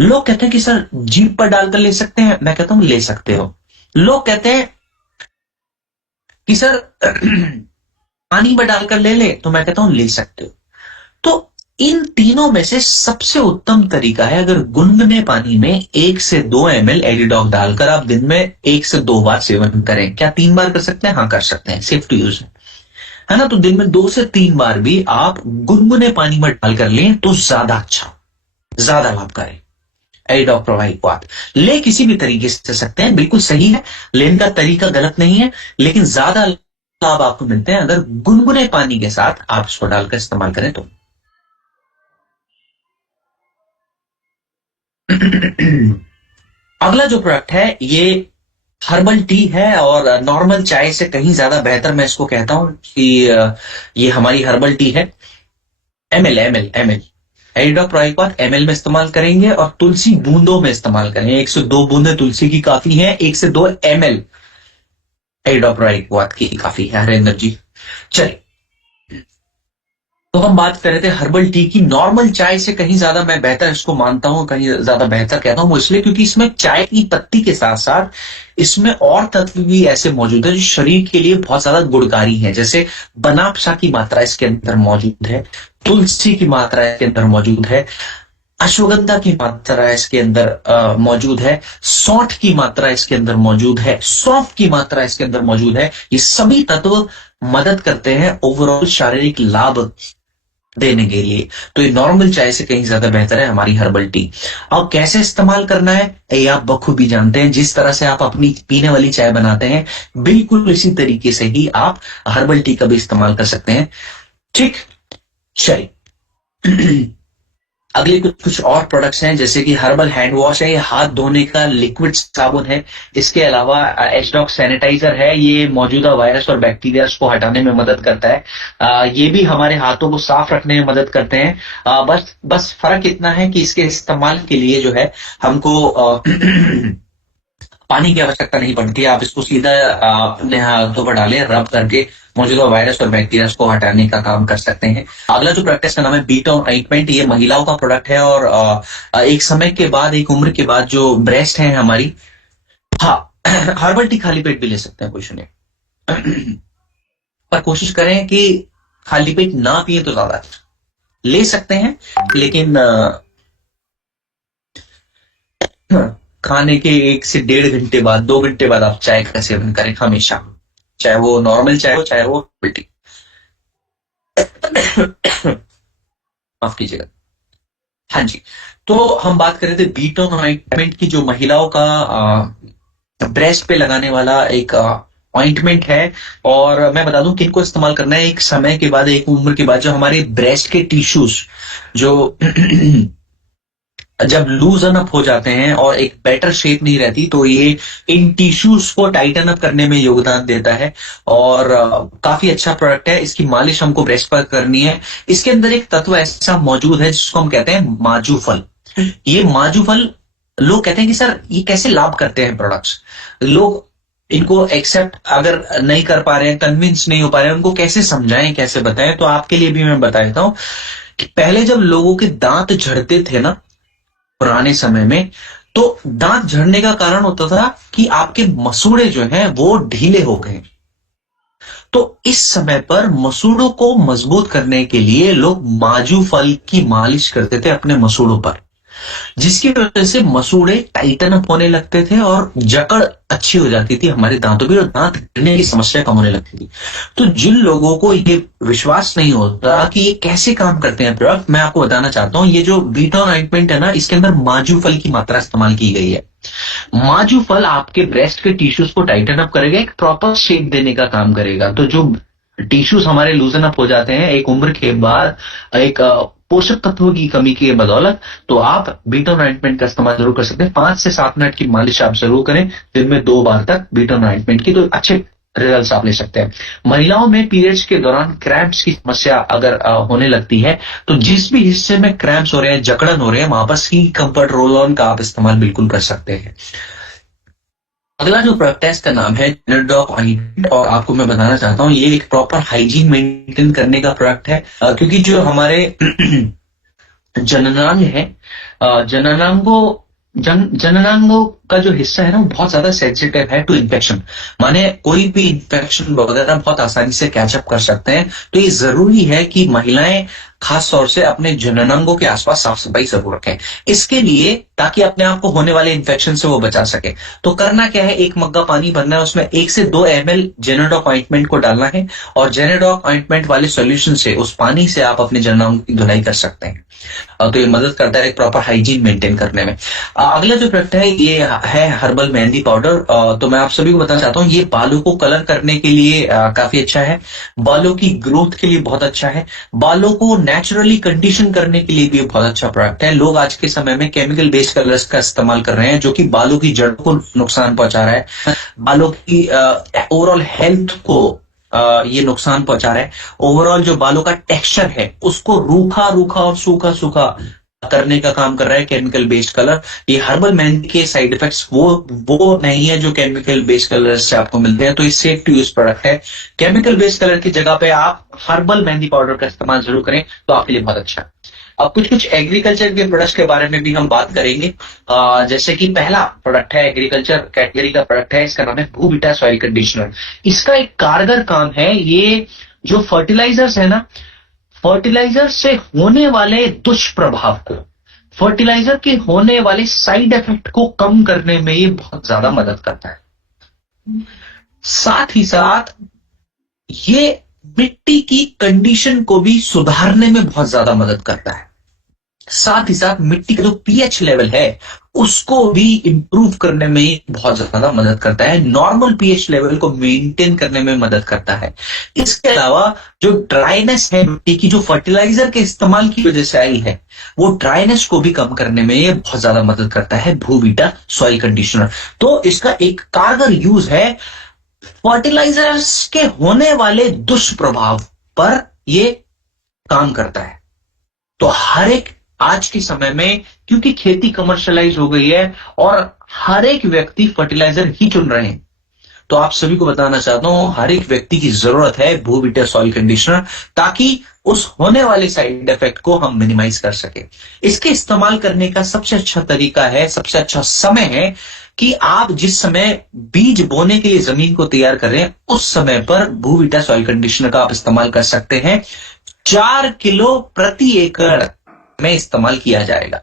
लोग कहते हैं कि सर जीभ पर डालकर ले सकते हैं, मैं कहता हूं ले सकते हो। लोग कहते हैं कि सर पानी में डालकर ले ले, तो मैं कहता हूं ले सकते हो। तो इन तीनों में से सबसे उत्तम तरीका है, अगर गुनगुने पानी में 1 से 2 ml एडिडॉक डालकर आप दिन में 1 से 2 बार सेवन करें। क्या 3 बार कर सकते हैं? हाँ, कर सकते हैं, सेफ टू यूज है ना। तो दिन में 2 से 3 बार भी आप गुनगुने पानी में डालकर लें तो ज्यादा अच्छा, ज्यादा लाभकारी एडिडॉक प्रवाही क्वाथ। ले किसी भी तरीके से सकते हैं, बिल्कुल सही है, लेने का तरीका गलत नहीं है, लेकिन ज्यादा लाभ आपको मिलते हैं अगर गुनगुने पानी के साथ आप इसको डालकर इस्तेमाल करें तो। अगला जो प्रोडक्ट है ये हर्बल टी है और नॉर्मल चाय से कहीं ज्यादा बेहतर मैं इसको कहता हूं कि ये हमारी हर्बल टी है। एमएल एडिडॉक प्रवाही क्वाथ एमएल में इस्तेमाल करेंगे और तुलसी बूंदों में इस्तेमाल करेंगे। 1 से 2 बूंदे तुलसी की काफी है, 1 से 2 ml एडिडॉक प्रवाही क्वाथ की काफी है हरेंद्र जी। चलिए, तो हम बात कर रहे थे हर्बल टी की। नॉर्मल चाय से कहीं ज्यादा मैं बेहतर इसको मानता हूं, कहीं ज्यादा बेहतर कहता हूं, इसलिए क्योंकि इसमें चाय की पत्ती के साथ साथ इसमें और तत्व भी ऐसे मौजूद है जो शरीर के लिए बहुत ज्यादा गुणकारी हैं। जैसे बनापसा की मात्रा इसके अंदर मौजूद है, तुलसी की मात्रा इसके अंदर मौजूद है, अश्वगंधा की मात्रा इसके अंदर मौजूद है, सौंठ की मात्रा इसके अंदर मौजूद है, सौंफ की मात्रा इसके अंदर मौजूद है। ये सभी तत्व मदद करते हैं ओवरऑल शारीरिक लाभ देने के लिए। तो ये नॉर्मल चाय से कहीं ज्यादा बेहतर है हमारी हर्बल टी। अब कैसे इस्तेमाल करना है ये आप बखूबी जानते हैं। जिस तरह से आप अपनी पीने वाली चाय बनाते हैं बिल्कुल इसी तरीके से ही आप हर्बल टी का भी इस्तेमाल कर सकते हैं। ठीक, चलिए अगले कुछ और प्रोडक्ट्स हैं जैसे कि हर्बल हैंड वॉश है, ये हाथ धोने का लिक्विड साबुन है। इसके अलावा एचडॉक सैनिटाइजर है, ये मौजूदा वायरस और बैक्टीरिया को हटाने में मदद करता है। ये भी हमारे हाथों को साफ रखने में मदद करते हैं। बस फर्क इतना है कि इसके इस्तेमाल के लिए जो है हमको पानी की आवश्यकता नहीं पड़ती है। आप इसको सीधा अपने हाथों पर डालें, रब करके मौजूदा वायरस और बैक्टीरिया को हटाने का काम कर सकते हैं। अगला जो प्रोडक्ट है इसका नाम है बीटॉन ऑइंटमेंट। ये महिलाओं का प्रोडक्ट है और एक समय के बाद, एक उम्र के बाद जो ब्रेस्ट है हमारी, हाँ हर्बल टी खाली पेट भी ले सकते हैं, कोई सुनिए पर कोशिश करें कि खाली पेट ना पिए तो ज्यादा ले सकते हैं, लेकिन खाने के 1 से 1.5 घंटे बाद, 2 घंटे बाद आप चाय का सेवन करें हमेशा, चाहे वो नॉर्मल चाय हो चाहे वो टी। माफ कीजिएगा। हाँ जी, तो हम बात कर रहे थे बीटॉन ऑइंटमेंट की, जो महिलाओं का ब्रेस्ट पे लगाने वाला एक ऑइंटमेंट है। और मैं बता दूं किनको इस्तेमाल करना है। एक समय के बाद, एक उम्र के बाद जो हमारे ब्रेस्ट के टिश्यूज जो जब लूजन अप हो जाते हैं और एक बेटर शेप नहीं रहती, तो ये इन टिश्यूज को टाइटन अप करने में योगदान देता है और काफी अच्छा प्रोडक्ट है। इसकी मालिश हमको ब्रेस्ट पर करनी है। इसके अंदर एक तत्व ऐसा मौजूद है जिसको हम कहते हैं माजू फल। ये माजू फल, लोग कहते हैं कि सर ये कैसे लाभ करते हैं प्रोडक्ट्स, लोग इनको एक्सेप्ट अगर नहीं कर पा रहे हैं, कन्विंस नहीं हो पा रहे हैं, उनको कैसे समझाएं, कैसे बताएं। तो आपके लिए भी मैं बता देता हूं कि पहले जब लोगों के दांत झड़ते थे ना पुराने समय में, तो दांत झड़ने का कारण होता था कि आपके मसूड़े जो हैं वो ढीले हो गए। तो इस समय पर मसूड़ों को मजबूत करने के लिए लोग माजू फल की मालिश करते थे अपने मसूड़ों पर, जिसकी वजह से मसूड़े टाइटन अप होने लगते थे और जकड़ अच्छी हो जाती थी हमारे दांतों की और दांत गिरने की समस्या कम होने लगती थी। तो जिन लोगों को ये विश्वास नहीं होता कि ये कैसे काम करते हैं प्रोडक्ट, मैं आपको बताना चाहता हूं। ये जो बीटॉन ऑइंटमेंट है ना, इसके अंदर माजू फल की मात्रा इस्तेमाल की गई है। माजू फल आपके ब्रेस्ट के टिश्यूज को टाइटन अप करेगा, एक प्रॉपर शेप देने का काम करेगा। तो जो टिश्यूज हमारे लूजन अप हो जाते हैं एक उम्र के बाद, एक पोषक तत्वों की कमी की बदौलत, तो आप बीटॉन ऑइंटमेंट का इस्तेमाल जरूर कर सकते हैं। 5 से 7 मिनट की मालिश आप जरूर करें दिन में 2 बार तक बीटॉन ऑइंटमेंट की, तो अच्छे रिजल्ट्स आप ले सकते हैं। महिलाओं में पीरियड्स के दौरान क्रैम्प्स की समस्या अगर होने लगती है, तो जिस भी हिस्से में क्रैम्प्स हो रहे हैं, जकड़न हो रहे हैं, वहां पर सी कंफर्ट रोल ऑन का आप इस्तेमाल बिल्कुल कर सकते हैं। अगला जो प्रोडक्ट है इसका नाम है जेनेडॉक ऑइंटमेंट, और आपको मैं बताना चाहता हूँ ये एक प्रॉपर हाइजीन मेंटेन करने का प्रोडक्ट है, क्योंकि जो हमारे जननांग है, जननांगों का जो हिस्सा है ना, वो बहुत ज्यादा सेंसिटिव है टू इन्फेक्शन। माने कोई भी इन्फेक्शन वगैरह बहुत आसानी से कैचअप कर सकते हैं। तो ये जरूरी है कि महिलाएं खास तौर से अपने जननांगों के आसपास साफ सफाई जरूर रखें, इसके लिए ताकि अपने आप को होने वाले इन्फेक्शन से वो बचा सके। तो करना क्या है, एक मग्गा पानी भरना है, उसमें 1 से 2 ml जेनेडॉक ऑइंटमेंट को डालना है और जेनेडॉक ऑइंटमेंट वाले सॉल्यूशन से, उस पानी से आप अपने जननांगों की धुलाई कर सकते हैं। तो ये मदद करता है एक प्रॉपर हाइजीन मेंटेन करने में। अगला जो प्रोडक्ट है ये है हर्बल मेहंदी पाउडर। तो मैं आप सभी को बताना चाहता हूँ ये बालों को कलर करने के लिए काफी अच्छा है, बालों की ग्रोथ के लिए बहुत अच्छा है, बालों को नेचुरली कंडीशन करने के लिए भी बहुत अच्छा प्रोडक्ट है। लोग आज के समय में केमिकल बेस्ड कलर्स का इस्तेमाल कर रहे हैं जो कि बालों की जड़ को नुकसान पहुंचा रहा है, बालों की ओवरऑल हेल्थ को ये नुकसान पहुंचा रहा है। ओवरऑल जो बालों का टेक्सचर है उसको रूखा रूखा और सूखा सूखा करने का काम कर रहा है केमिकल बेस्ड कलर। ये हर्बल मेहंदी के साइड इफेक्ट्स वो नहीं है जो केमिकल बेस्ड कलर से आपको मिलते हैं। तो ये सेफ टू यूज प्रोडक्ट है। केमिकल बेस्ड कलर की जगह पे आप हर्बल मेहंदी पाउडर का इस्तेमाल जरूर करें, तो आपके लिए बहुत अच्छा है। अब कुछ एग्रीकल्चर के प्रोडक्ट्स के बारे में भी हम बात करेंगे। जैसे कि पहला प्रोडक्ट है एग्रीकल्चर कैटेगरी का प्रोडक्ट है, इसका नाम है भूविटा सॉइल कंडीशनर। इसका एक कारगर काम है, ये जो फर्टिलाइजर्स है ना, फर्टिलाइजर से होने वाले दुष्प्रभाव को, फर्टिलाइजर के होने वाले साइड इफेक्ट को कम करने में ये बहुत ज्यादा मदद करता है। साथ ही साथ ये मिट्टी की कंडीशन को भी सुधारने में बहुत ज्यादा मदद करता है। साथ ही साथ मिट्टी का जो पीएच लेवल है उसको भी इंप्रूव करने में बहुत ज्यादा मदद करता है, नॉर्मल पीएच लेवल को मेंटेन करने में मदद करता है। इसके अलावा जो ड्राइनेस है मिट्टी की, जो फर्टिलाइजर के इस्तेमाल की वजह से आई है, वो ड्राइनेस को भी कम करने में ये बहुत ज्यादा मदद करता है भूविटा सॉइल कंडीशनर। तो इसका एक कारगर यूज है फर्टिलाइजर्स के होने वाले दुष्प्रभाव पर ये काम करता है। तो हर एक आज के समय में, क्योंकि खेती कमर्शियलाइज हो गई है और हर एक व्यक्ति फर्टिलाइजर ही चुन रहे हैं, तो आप सभी को बताना चाहता हूं हर एक व्यक्ति की जरूरत है भूविटा सॉइल कंडीशनर, ताकि उस होने वाले साइड इफेक्ट को हम मिनिमाइज कर सके। इसके इस्तेमाल करने का सबसे अच्छा तरीका है, सबसे अच्छा समय है कि आप जिस समय बीज बोने के लिए जमीन को तैयार कर रहे हैं उस समय पर भूविटा सॉइल कंडीशनर का आप इस्तेमाल कर सकते हैं। 4 किलो प्रति एकड़ में इस्तेमाल किया जाएगा।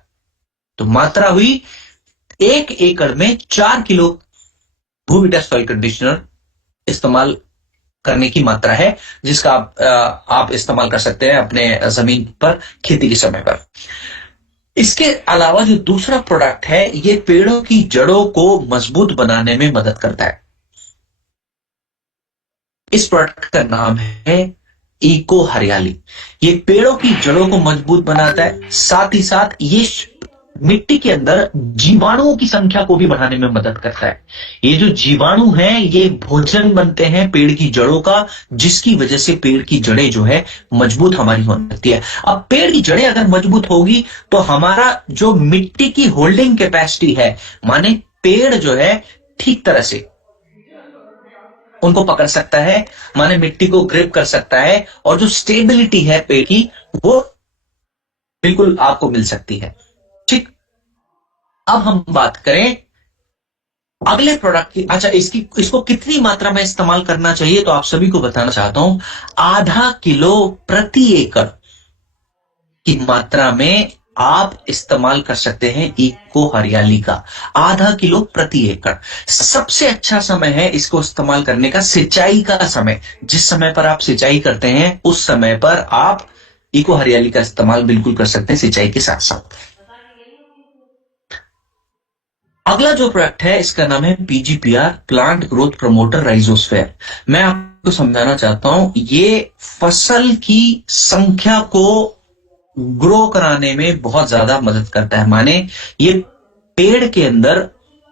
तो मात्रा हुई 1 एकड़ में 4 किलो भूविटा सॉइल कंडीशनर इस्तेमाल करने की मात्रा है, जिसका आप इस्तेमाल कर सकते हैं अपने जमीन पर खेती के समय पर। इसके अलावा जो दूसरा प्रोडक्ट है ये पेड़ों की जड़ों को मजबूत बनाने में मदद करता है। इस प्रोडक्ट का नाम है इको हरियाली। ये पेड़ों की जड़ों को मजबूत बनाता है, साथ ही साथ ये मिट्टी के अंदर जीवाणुओं की संख्या को भी बढ़ाने में मदद करता है। ये जो जीवाणु हैं ये भोजन बनते हैं पेड़ की जड़ों का, जिसकी वजह से पेड़ की जड़ें जो है मजबूत हमारी होने लगती है। अब पेड़ की जड़ें अगर मजबूत होगी तो हमारा जो मिट्टी की होल्डिंग कैपेसिटी है, माने पेड़ जो है ठीक तरह से उनको पकड़ सकता है, माने मिट्टी को ग्रिप कर सकता है, और जो स्टेबिलिटी है पेड़ की वो बिल्कुल आपको मिल सकती है। ठीक, अब हम बात करें अगले प्रोडक्ट की। अच्छा, इसको कितनी मात्रा में इस्तेमाल करना चाहिए, तो आप सभी को बताना चाहता हूं, आधा किलो प्रति एकड़ की मात्रा में आप इस्तेमाल कर सकते हैं इको हरियाली का। आधा किलो प्रति एकड़। सबसे अच्छा समय है इसको इस्तेमाल करने का सिंचाई का समय। जिस समय पर आप सिंचाई करते हैं उस समय पर आप इको हरियाली का इस्तेमाल बिल्कुल कर सकते हैं सिंचाई के साथ साथ। अगला जो प्रोडक्ट है इसका नाम है PGPR, plant growth promoter rhizosphere. मैं आपको समझाना चाहता हूं, ये फसल की संख्या को ग्रो कराने में बहुत ज्यादा मदद करता है। माने ये पेड़ के अंदर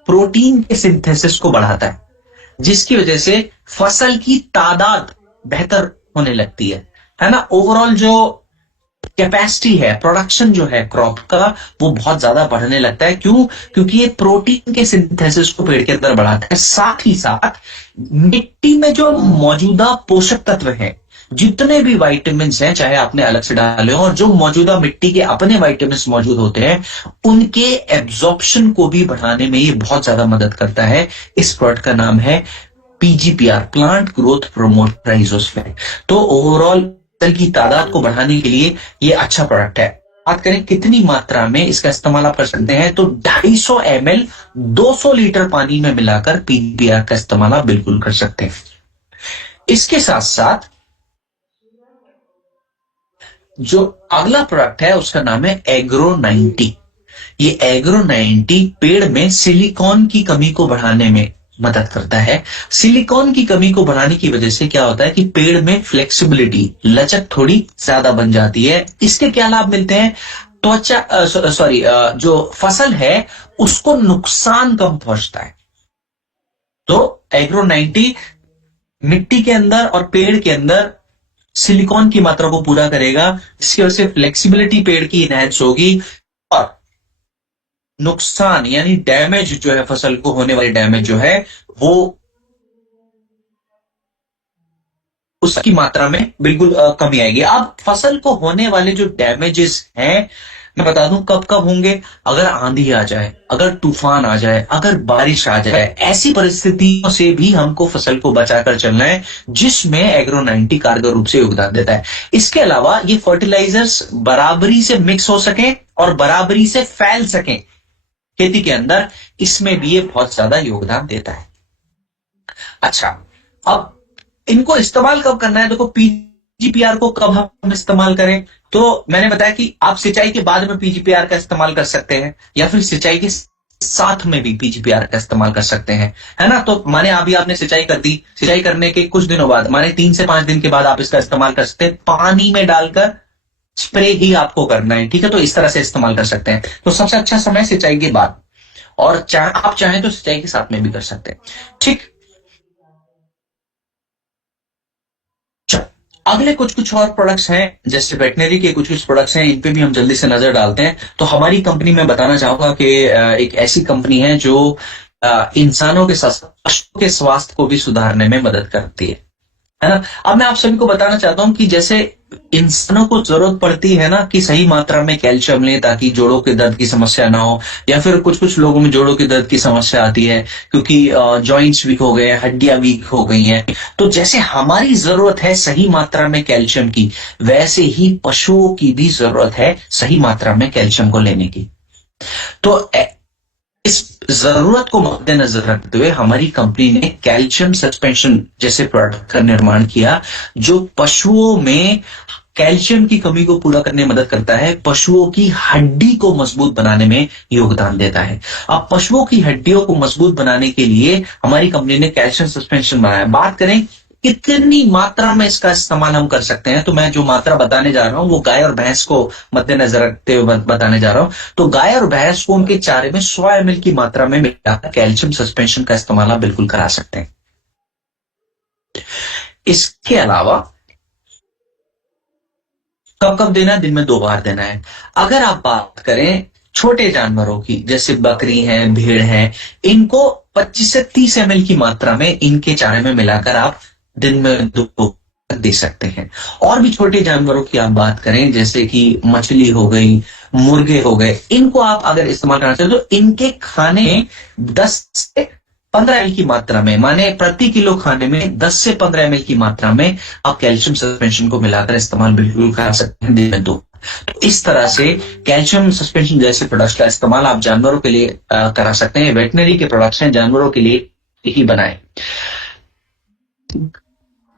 प्रोटीन के सिंथेसिस को बढ़ाता है, जिसकी वजह से फसल की तादाद बेहतर होने लगती है ना। ओवरऑल जो कैपेसिटी है, प्रोडक्शन जो है क्रॉप का, वो बहुत ज्यादा बढ़ने लगता है। क्यों? क्योंकि ये प्रोटीन के सिंथेसिस को पेड़ के अंदर बढ़ाता है। साथ ही साथ मिट्टी में जो मौजूदा पोषक तत्व हैं, जितने भी विटामिन हैं, चाहे आपने अलग से डाले हो, और जो मौजूदा मिट्टी के अपने विटामिन मौजूद होते हैं, उनके एब्जॉर्प्शन को भी बढ़ाने में ये बहुत ज्यादा मदद करता है। इस प्रोडक्ट का नाम है PGPR, plant growth promoter rhizosphere. तो ओवरऑल फसल की तादाद को बढ़ाने के लिए ये अच्छा प्रोडक्ट है। बात करें कितनी मात्रा में इसका इस्तेमाल आप कर सकते हैं, तो 250 ml 200 लीटर पानी में मिलाकर पीजीपीआर का इस्तेमाल आप बिल्कुल कर सकते हैं। इसके साथ साथ जो अगला प्रोडक्ट है उसका नाम है एग्रो 90। ये एग्रो 90 पेड़ में सिलिकॉन की कमी को बढ़ाने में मदद करता है। सिलिकॉन की कमी को बढ़ाने की वजह से क्या होता है कि पेड़ में फ्लेक्सिबिलिटी, लचक थोड़ी ज्यादा बन जाती है। इसके क्या लाभ मिलते हैं? त्वचा जो फसल है उसको नुकसान कम पहुंचता है। तो एग्रो 90 मिट्टी के अंदर और पेड़ के अंदर सिलिकॉन की मात्रा को पूरा करेगा, जिसकी वजह से फ्लेक्सिबिलिटी पेड़ की इनहैंस होगी, और नुकसान यानी डैमेज जो है, फसल को होने वाली डैमेज जो है, वो उसकी मात्रा में बिल्कुल कमी आएगी। अब फसल को होने वाले जो डैमेजेस हैं, मैं बता दूं कब कब होंगे। अगर आंधी आ जाए, अगर तूफान आ जाए, अगर बारिश आ जाए, ऐसी परिस्थितियों से भी हमको फसल को बचाकर चलना है, जिसमें एग्रो 90 कारगर रूप से योगदान देता है। इसके अलावा ये फर्टिलाइजर्स बराबरी से मिक्स हो सके और बराबरी से फैल सके खेती के अंदर, इसमें भी ये बहुत ज्यादा योगदान देता है। अच्छा, अब इनको इस्तेमाल कब करना है? देखो, पीजीपीआर को कब हम इस्तेमाल करें, तो मैंने बताया कि आप सिंचाई के बाद में पीजीपीआर का इस्तेमाल कर सकते हैं, या फिर सिंचाई के साथ में भी पीजीपीआर का इस्तेमाल कर सकते हैं, है ना। तो माने अभी आपने सिंचाई कर दी, सिंचाई करने के कुछ दिनों बाद, माने 3 से 5 दिन के बाद आप इसका इस्तेमाल कर सकते हैं। पानी में डालकर स्प्रे ही आपको करना है, ठीक है। तो इस तरह से इस्तेमाल कर सकते हैं। तो सबसे अच्छा समय सिंचाई के बाद, और आप चाहें तो सिंचाई के साथ में भी कर सकते हैं, ठीक। अगले कुछ और प्रोडक्ट्स हैं, जैसे वेटनरी के कुछ प्रोडक्ट्स हैं, इन पे भी हम जल्दी से नजर डालते हैं। तो हमारी कंपनी में बताना चाहूंगा कि एक ऐसी कंपनी है जो इंसानों के साथ पशुओं के स्वास्थ्य को भी सुधारने में मदद करती है ना। अब मैं आप सभी को बताना चाहता हूं कि जैसे इंसानों को जरूरत पड़ती है ना कि सही मात्रा में कैल्शियम लें ताकि जोड़ों के दर्द की समस्या ना हो, या फिर कुछ लोगों में जोड़ों के दर्द की समस्या आती है क्योंकि जॉइंट्स वीक हो गए हैं, हड्डियां वीक हो गई हैं। तो जैसे हमारी जरूरत है सही मात्रा में कैल्शियम की, वैसे ही पशुओं की भी जरूरत है सही मात्रा में कैल्शियम को लेने की। तो इस जरूरत को मद्देनजर रखते हुए हमारी कंपनी ने कैल्शियम सस्पेंशन जैसे प्रोडक्ट का निर्माण किया, जो पशुओं में कैल्शियम की कमी को पूरा करने में मदद करता है, पशुओं की हड्डी को मजबूत बनाने में योगदान देता है। अब पशुओं की हड्डियों को मजबूत बनाने के लिए हमारी कंपनी ने कैल्शियम सस्पेंशन बनाया। बात करें कितनी मात्रा में इसका इस्तेमाल हम कर सकते हैं, तो मैं जो मात्रा बताने जा रहा हूं वो गाय और भैंस को मद्देनजर रखते हुए बताने जा रहा हूं। तो गाय और भैंस को उनके चारे में 100 ml की मात्रा में मिलाकर कैल्शियम सस्पेंशन का इस्तेमाल आप बिल्कुल करा सकते हैं। इसके अलावा कब कब देना है? दिन में 2 बार देना है। अगर आप बात करें छोटे जानवरों की, जैसे बकरी है, भेड़ है, इनको 25 से 30 ml की मात्रा में इनके चारे में मिलाकर आप दिन में 2 बार दे सकते हैं। और भी छोटे जानवरों की आप बात करें, जैसे कि मछली हो गई, मुर्गे हो गए, इनको आप अगर इस्तेमाल करना चाहते हो तो इनके खाने में 10 से 15 ml की मात्रा में, माने प्रति किलो खाने में 10 से 15 ml की मात्रा में आप कैल्शियम सस्पेंशन को मिलाकर इस्तेमाल बिल्कुल कर सकते हैं दिन में 2। तो इस तरह से कैल्शियम सस्पेंशन जैसे प्रोडक्ट्स का इस्तेमाल आप जानवरों के लिए करा सकते हैं। वेटनरी के प्रोडक्ट्स हैं, जानवरों के लिए ही बनाए।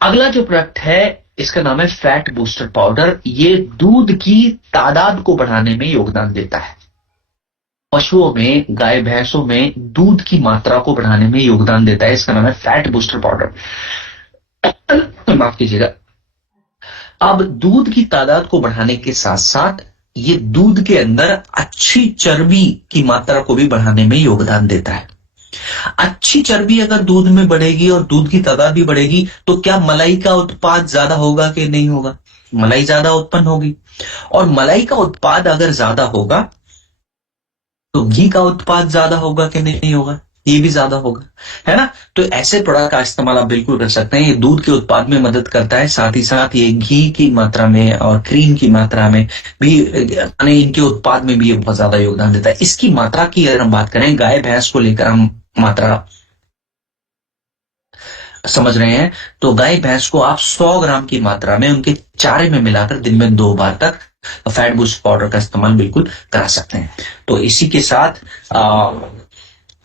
अगला जो प्रोडक्ट है इसका नाम है फैट बूस्टर पाउडर। ये दूध की तादाद को बढ़ाने में योगदान देता है। पशुओं में, गाय भैंसों में दूध की मात्रा को बढ़ाने में योगदान देता है। इसका नाम है फैट बूस्टर पाउडर। माफ कीजिएगा। अब दूध की तादाद को बढ़ाने के साथ साथ ये दूध के अंदर अच्छी चर्बी की मात्रा को भी बढ़ाने में योगदान देता है। अच्छी चर्बी अगर दूध में बढ़ेगी और दूध की तादाद भी बढ़ेगी तो क्या मलाई का उत्पाद ज्यादा होगा कि नहीं होगा? मलाई ज्यादा उत्पन्न होगी। और मलाई का उत्पाद अगर ज्यादा होगा तो घी का उत्पाद ज्यादा होगा कि नहीं होगा? ये भी ज्यादा होगा, है ना। तो ऐसे प्रोडक्ट का इस्तेमाल आप बिल्कुल कर सकते हैं। ये दूध के उत्पाद में मदद करता है, साथ ही साथ ये घी की मात्रा में और क्रीम की मात्रा में भी, इनके उत्पाद में भी ये बहुत ज्यादा योगदान देता है। इसकी मात्रा की अगर हम बात करें, गाय भैंस को लेकर हम मात्रा समझ रहे हैं, तो गाय भैंस को आप 100 ग्राम की मात्रा में उनके चारे में मिलाकर दिन में 2 बार तक फैट बूस्ट पाउडर का इस्तेमाल बिल्कुल करा सकते हैं। तो इसी के साथ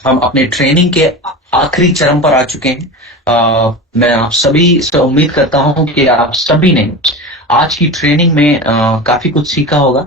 हम अपने ट्रेनिंग के आखिरी चरण पर आ चुके हैं। मैं आप सभी से उम्मीद करता हूं कि आप सभी ने आज की ट्रेनिंग में काफी कुछ सीखा होगा।